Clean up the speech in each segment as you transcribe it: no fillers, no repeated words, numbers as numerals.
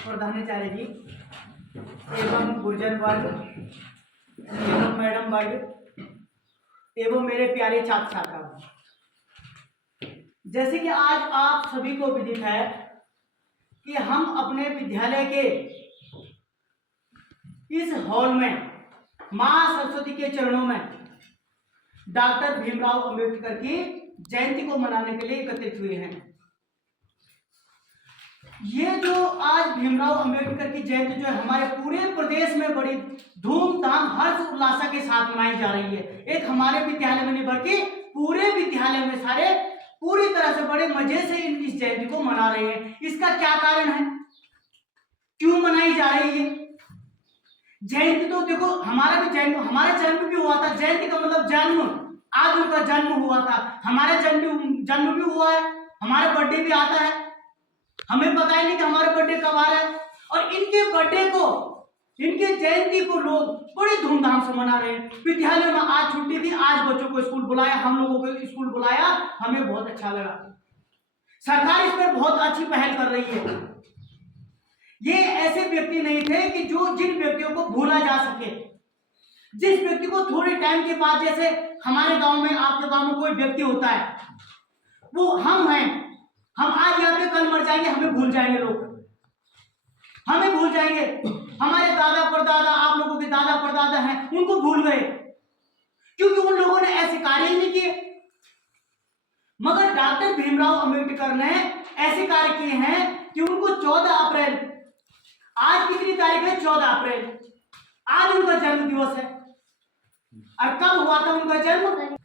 प्रधानाचार्य जी एवं गुरुजन वर्ग एवं मैडम वर्ग एवं मेरे प्यारे छात्र छात्राओं, जैसे कि आज आप सभी को विदित है कि हम अपने विद्यालय के इस हॉल में मां सरस्वती के चरणों में डॉक्टर भीमराव अंबेडकर की जयंती को मनाने के लिए एकत्रित हुए हैं। ये जो आज भीमराव अंबेडकर की जयंती जो है हमारे पूरे प्रदेश में बड़ी धूमधाम हर्ष उल्लास के साथ मनाई जा रही है। एक हमारे विद्यालय में नहीं बल्कि पूरे विद्यालय में सारे पूरी तरह से बड़े मजे से इस जयंती को मना रहे हैं। इसका क्या कारण है, क्यों मनाई जा रही है जयंती? तो देखो हमारा जन्म भी हुआ था। जयंती का मतलब जन्म, आज उनका जन्म हुआ था। हमारा जन्म भी हुआ है, हमारा बर्थडे भी आता है। हमें पता ही नहीं कि हमारा बर्थडे कब आ रहा है। और इनके बर्थडे को, इनके जयंती को लोग बड़ी धूमधाम से मना रहे हैं। विद्यालय में आज छुट्टी थी, आज बच्चों को स्कूल बुलाया, हम लोगों को स्कूल बुलाया, हमें बहुत अच्छा लगा। सरकार इस पर बहुत अच्छी पहल कर रही है। ये ऐसे व्यक्ति नहीं थे कि जिन व्यक्तियों को भूला जा सके, जिस व्यक्ति को थोड़े टाइम के बाद, जैसे हमारे गांव में, आपके गांव में कोई व्यक्ति होता है, वो हम हैं, हम आज यहाँ पे कल मर जाएंगे, हमें भूल जाएंगे लोग, हमें भूल जाएंगे। हमारे दादा परदादा, आप लोगों के दादा परदादा हैं, उनको भूल गए क्योंकि उन लोगों ने ऐसे कार्य ही नहीं किए। मगर डॉक्टर भीमराव अंबेडकर ने ऐसे कार्य किए हैं कि उनको 14 अप्रैल, आज कितनी तारीख है? 14 अप्रैल, आज उनका जन्म दिवस है। और कब हुआ था उनका जन्म?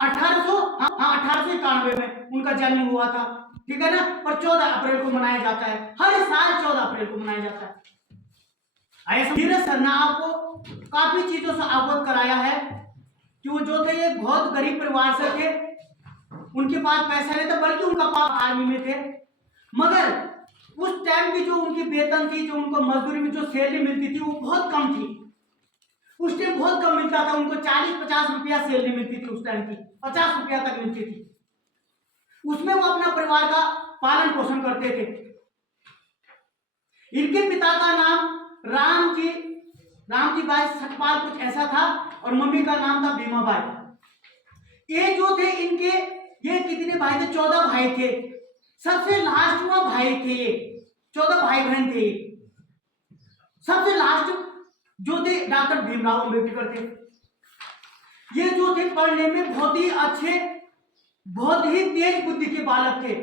1891 में उनका जन्म हुआ था, ठीक है ना। पर 14 अप्रैल को मनाया जाता है, हर साल 14 अप्रैल को मनाया जाता है। धीरज सर ने आपको काफी चीजों से अवगत कराया है कि वो जो थे एक बहुत गरीब परिवार से थे, उनके पास पैसा नहीं था, बल्कि उनका पापा आर्मी में थे। मगर उस टाइम की जो उनकी वेतन थी, जो उनको मजदूरी में जो सैलरी मिलती थी, वो बहुत कम थी। उस टाइम बहुत कम मिलता था, उनको 40-50 रुपया सैलरी मिलती थी उस टाइम की, 50 रुपया तक मिलती थी। उसमें वो अपना परिवार का पालन पोषण करते थे। इनके पिता का नाम रामजी बाई सतपाल कुछ ऐसा था, और मम्मी का नाम था भीमाबाई। ये जो थे इनके, ये कितने भाई थे? 14 भाई थे। सबसे लास्टवा भाई थे ये, 14 भाई बहन थे ये। सबसे लास्ट जो थे डॉक्टर भीमराव अंबेडकर थे। ये जो थे पढ़ने में बहुत ही अच्छे, बहुत ही तेज बुद्धि के बालक थे।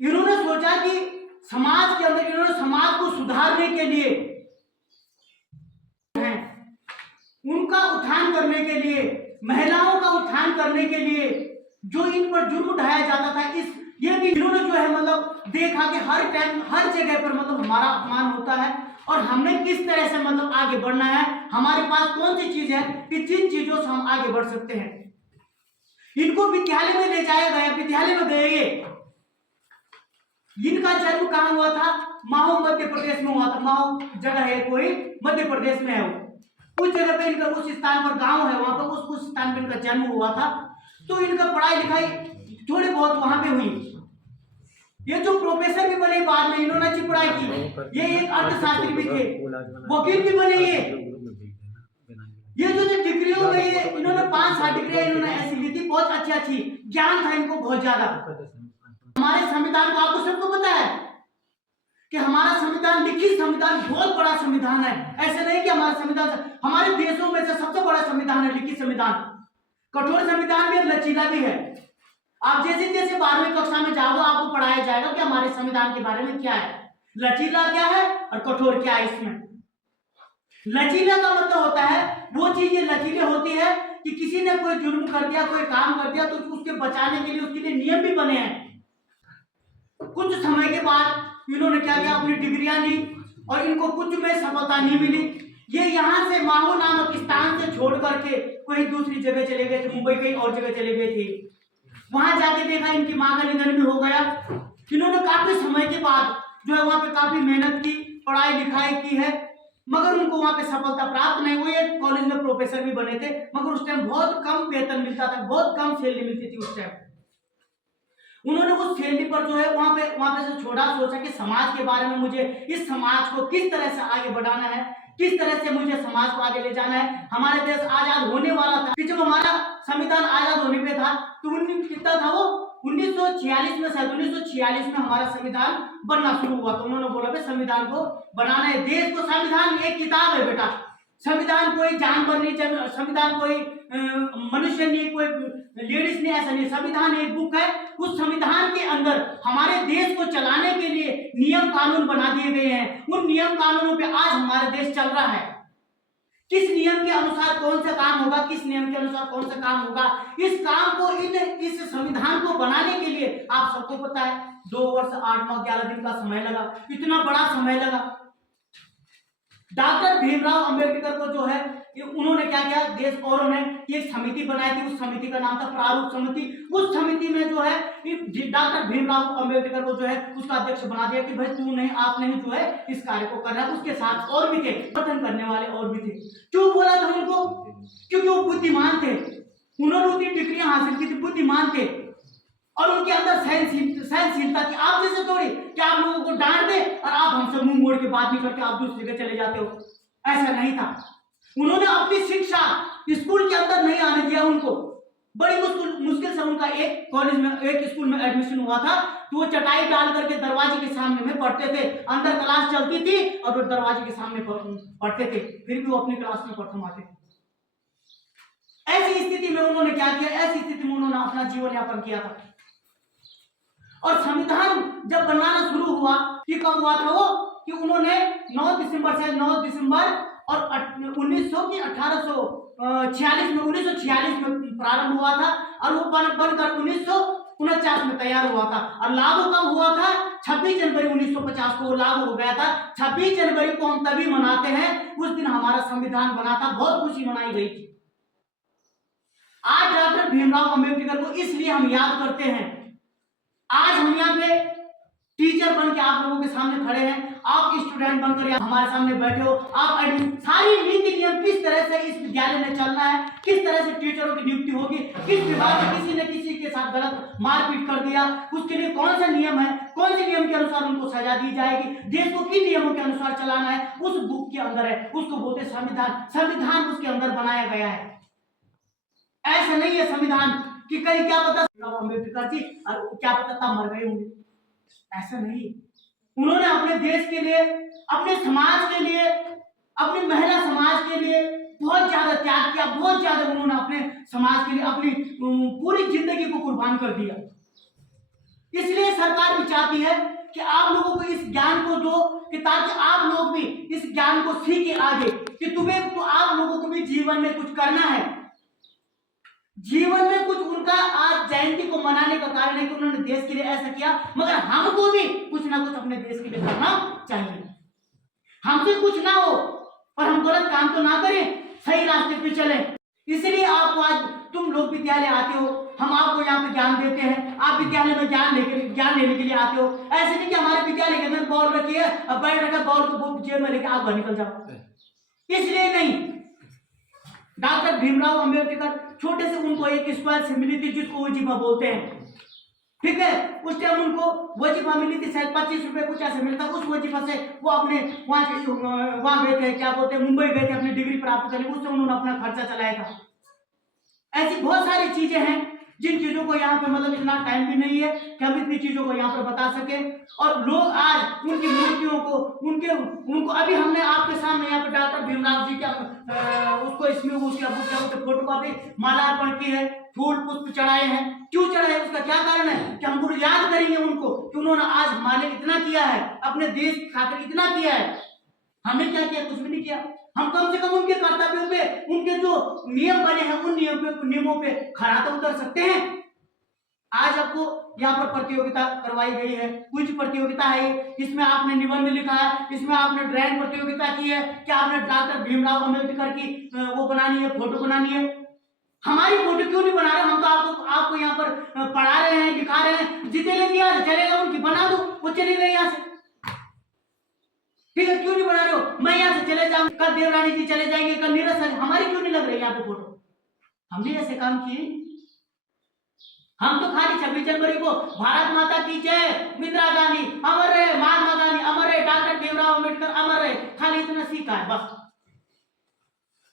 इन्होंने सोचा कि समाज के अंदर, इन्होंने समाज को सुधारने के लिए, उनका उत्थान करने के लिए, महिलाओं का उत्थान करने के लिए जो इन पर जुर्म ढाया जाता था, ये भी इन्होंने जो है मतलब देखा कि हर टाइम हर जगह पर मतलब हमारा अपमान होता है, और हमने किस तरह से मतलब आगे बढ़ना है, हमारे पास कौन सी चीज है कि जिन चीजों से हम आगे बढ़ सकते हैं। इनको विद्यालय में ले जाया गया, विद्यालय में गए ये। इनका जन्म कहाँ हुआ था? माहो मध्य प्रदेश में हुआ था। माहो जगह है कोई, मध्य प्रदेश में है वो। उस जगह पे इनका, उस स्थान पर गांव है, वहां पर उस स्थान पर इनका जन्म हुआ था। तो इनका पढ़ाई लिखाई थोड़ी बहुत वहां पे हुई। ये जो प्रोफेसर भी बने बाद में, इन्होंने अच्छी पढ़ाई की। ये एक अर्थशास्त्री भी थे, वकील भी बने ये जो डिग्रियों में ये इन्होंने 5-7 डिग्रियां इन्होंने ऐसी ली थी, बहुत अच्छी ज्ञान था इनको बहुत ज्यादा। हमारे संविधान को आपको सबको पता है कि हमारा संविधान, लिखित संविधान बहुत बड़ा संविधान है। ऐसे नहीं कि हमारा संविधान, हमारे देशों में से सबसे बड़ा संविधान है लिखित संविधान। कठोर संविधान भी है, लचीला भी है। आप जैसे जैसे 12वीं कक्षा में जाओगे, आपको पढ़ाया जाएगा कि हमारे संविधान के बारे में क्या है, लचीला क्या है और कठोर क्या है। इसमें लचीला का मतलब होता है वो चीज, ये लचीले होती है कि किसी ने कोई जुर्म कर दिया, कोई काम कर दिया, तो उसके बचाने के लिए उसके लिए नियम भी बने हैं। कुछ समय के बाद इन्होंने क्या किया, अपनी डिग्रियां ली, और इनको कुछ में सफलता नहीं मिली। ये यहाँ से माहो नामक स्थान से छोड़ करके कोई दूसरी जगह चले गए थे, मुंबई कहीं और जगह चले गए थे। वहां जाके देखा इनकी मां का निधन भी हो गया। इन्होंने काफी समय के बाद जो है वहां पे काफी मेहनत की, पढ़ाई लिखाई की है, मगर उनको वहां पे सफलता प्राप्त नहीं हुई। एक कॉलेज में प्रोफेसर भी बने थे, मगर उस टाइम बहुत कम वेतन मिलता था, बहुत कम सैलरी मिलती थी उस टाइम। उन्होंने उस थैली पर जो है वहां पे से छोड़ा, सोचा कि समाज के बारे में मुझे इस समाज को किस तरह से आगे बढ़ाना है, किस तरह से मुझे समाज को आगे ले जाना है। हमारा देश आजाद होने वाला था कि जब हमारा संविधान आजाद होने पे था तो कितना था वो 1946 में, शायद 1946 में हमारा संविधान बनना शुरू हुआ। तो उन्होंने बोला कि संविधान को बनाना है, देश को। संविधान एक किताब है बेटा, संविधान कोई जानवर नहीं, संविधान कोई मनुष्य नहीं, कोई लेडीज नहीं, ऐसा नहीं। संविधान एक बुक है। उस संविधान के अंदर हमारे देश को चलाने के लिए नियम कानून बना दिए गए हैं। उन नियम कानूनों पे आज हमारा देश चल रहा है। किस नियम के अनुसार कौन सा काम होगा, किस नियम के अनुसार कौन सा काम होगा, इस काम को इस संविधान को बनाने के लिए आप सबको पता है 2 वर्ष 8 माह 11 दिन का समय लगा। इतना बड़ा समय लगा। डॉक्टर भीमराव अंबेडकर को जो है उन्होंने क्या किया, देश और उन्होंने एक समिति बनाई थी। उस समिति का नाम था प्रारूप समिति। उस समिति में जो है डॉक्टर भीमराव अंबेडकर को जो है उसका अध्यक्ष बना दिया कि भाई तू नहीं, आप नहीं जो है इस कार्य को करना है। उसके साथ और भी थे, गठन करने वाले और भी थे। क्यों बोला था उनको? क्योंकि वो बुद्धिमान थे, उन्होंने उतनी डिग्रियां हासिल की थी, बुद्धिमान थे और उनके अंदर सहनशीलता थी। आप जैसे थोड़ी कि आप लोगों को डांट दे और आप हमसे मुंह मोड़ के बात नहीं करके आप दूसरी जगह चले जाते हो, ऐसा नहीं था। उन्होंने अपनी शिक्षा स्कूल के अंदर नहीं आने दिया उनको। बड़ी मुश्किल से उनका एक कॉलेज में, एक स्कूल में एडमिशन हुआ था। तो वो चटाई डाल करके दरवाजे के सामने में पढ़ते थे। अंदर क्लास चलती थी और वो दरवाजे के सामने पढ़ते थे, फिर भी वो अपनी क्लास में प्रथम आते थे। ऐसी स्थिति में उन्होंने क्या किया, ऐसी स्थिति में उन्होंने अपना जीवन यापन किया था। और संविधान जब बनाना शुरू हुआ कि कब हुआ था वो, कि उन्होंने 9 दिसंबर और 1946 में प्रारंभ हुआ था और वो बनकर 1949 में तैयार हुआ था। और लागू कब हुआ था? 26 जनवरी 1950 को लागू हो गया था। 26 जनवरी को हम तभी मनाते हैं, उस दिन हमारा संविधान बना था, बहुत खुशी मनाई गई थी। आज डॉक्टर भीमराव अंबेडकर को इसलिए हम याद करते हैं। आज हम यहाँ पे टीचर बन के आप लोगों के सामने खड़े हैं, आप स्टूडेंट बनकर हमारे सामने बैठे हो। आप सारी नीति नियम किस तरह से इस विद्यालय में चलना है, किस तरह से टीचरों की नियुक्ति होगी, किस विभाग में किसी ने किसी के साथ गलत मारपीट कर दिया, उसके लिए कौन सा नियम है, कौन से नियम के अनुसार उनको सजा दी जाएगी, देश को किन नियमों के अनुसार चलाना है, उस बुक के अंदर है। उसको बोलते संविधान। संविधान उसके अंदर बनाया गया है। ऐसा नहीं है संविधान कि कहीं क्या पता अम्बेडकर जी और क्या पता तब मर गए होंगे, ऐसा नहीं। उन्होंने अपने देश के लिए, अपने समाज के लिए, अपनी महिला समाज के लिए बहुत ज्यादा त्याग किया, बहुत ज्यादा उन्होंने अपने समाज के लिए अपनी पूरी जिंदगी को कुर्बान कर दिया। इसलिए सरकार भी चाहती है कि आप लोगों को इस ज्ञान को दो, कि ताकि आप लोग भी इस ज्ञान को सीखे आगे, कि तुम्हें तो आप लोगों को भी जीवन में कुछ करना है। जीवन में कुछ उनका आज जयंती को मनाने का कारण है कि उन्होंने देश के लिए ऐसा किया, मगर हमको भी कुछ ना कुछ अपने देश के लिए करना चाहिए। हमसे कुछ ना हो पर हम गलत काम तो ना करें, सही रास्ते पे चलें। इसलिए आपको आज तुम लोग विद्यालय आते हो, हम आपको यहाँ पे ज्ञान देते हैं। आप विद्यालय में ज्ञान लेने के लिए आते हो। ऐसे नहीं कि हमारे विद्यालय के अंदर बॉल रखी है और बैठ रखा, बॉल को जेब में लेके आप घर निकल जाओ, इसलिए नहीं। डॉक्टर भीमराव अंबेडकर छोटे से उनको एक स्क्वायर से मिली थी जिसको वजीफा बोलते हैं, ठीक है। उस टाइम उनको वजीफा मिली थी, शायद 25 रुपए कुछ ऐसे मिलता। उस वजीफा से वो अपने वहां गए थे, क्या बोलते हैं, मुंबई गए थे अपनी डिग्री प्राप्त करने। उससे उन्होंने अपना खर्चा चलाया था। ऐसी बहुत सारी चीजें हैं जिन चीजों को यहाँ पे मतलब इतना टाइम भी नहीं है कि हम इतनी चीजों को यहाँ पर बता सके। और लोग आज उनकी मूर्तियों को उनको अभी हमने आपके सामने यहाँ पे डॉक्टर भीमराव जी का उसको इसमें उसके फोटो का भी मालार्पण की है, फूल पुष्प चढ़ाए हैं। क्यों चढ़ाए, उसका क्या कारण है कि हम याद करेंगे उनको कि उन्होंने आज हमारे इतना किया है, अपने देश खातिर इतना किया है। हमने क्या किया? कुछ भी नहीं किया। हम कम से कम उनके कर्तव्यों पे, उनके जो नियम बने हैं उन नियमों पे खरा तो उतर सकते हैं। आज आपको यहाँ पर प्रतियोगिता करवाई गई है, कुछ प्रतियोगिता है, इसमें आपने निबंध लिखा है, इसमें आपने ड्राइंग प्रतियोगिता की है कि आपने डॉक्टर भीमराव अंबेडकर की वो बनानी है, फोटो बनानी है। हमारी फोटो क्यों नहीं बना रहे? हम तो आपको यहाँ पर पढ़ा रहे हैं, दिखा रहे हैं। जितने लोग यहाँ से चलेगा उनकी बना दो, वो चले गए यहाँ से, ठीक है। क्यों नहीं बना रहे हो? मैं यहाँ से चले जाऊँ, कल देवरानी जी चले जाएंगे, कल नीरज सर, हमारी क्यों नहीं लग रही यहाँ पे फोटो? हमने ऐसे काम किए। हम तो खाली 26 जनवरी को भारत माता की जय, इंदिरा गांधी अमर रहे, महात्मा गांधी अमर रहे, डॉक्टर भीमराव अम्बेडकर अमर रहे, खाली इतना सीखा है बस।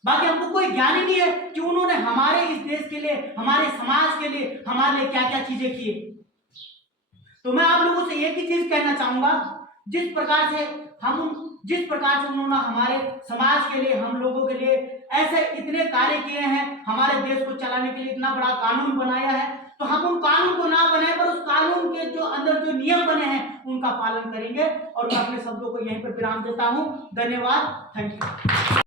बाकी हमको कोई ज्ञान ही नहीं है कि उन्होंने हमारे इस देश के लिए, हमारे समाज के लिए, हमारे लिए क्या क्या चीजें की। तो मैं आप लोगों से एक ही चीज कहना चाहूंगा, जिस प्रकार से उन्होंने हमारे समाज के लिए, हम लोगों के लिए ऐसे इतने कार्य किए हैं, हमारे देश को चलाने के लिए इतना बड़ा कानून बनाया है, तो हम उन कानून को ना बनाए पर उस कानून के जो अंदर जो नियम बने हैं उनका पालन करेंगे। और मैं अपने शब्दों को यहीं पर विराम देता हूं। धन्यवाद, थैंक यू।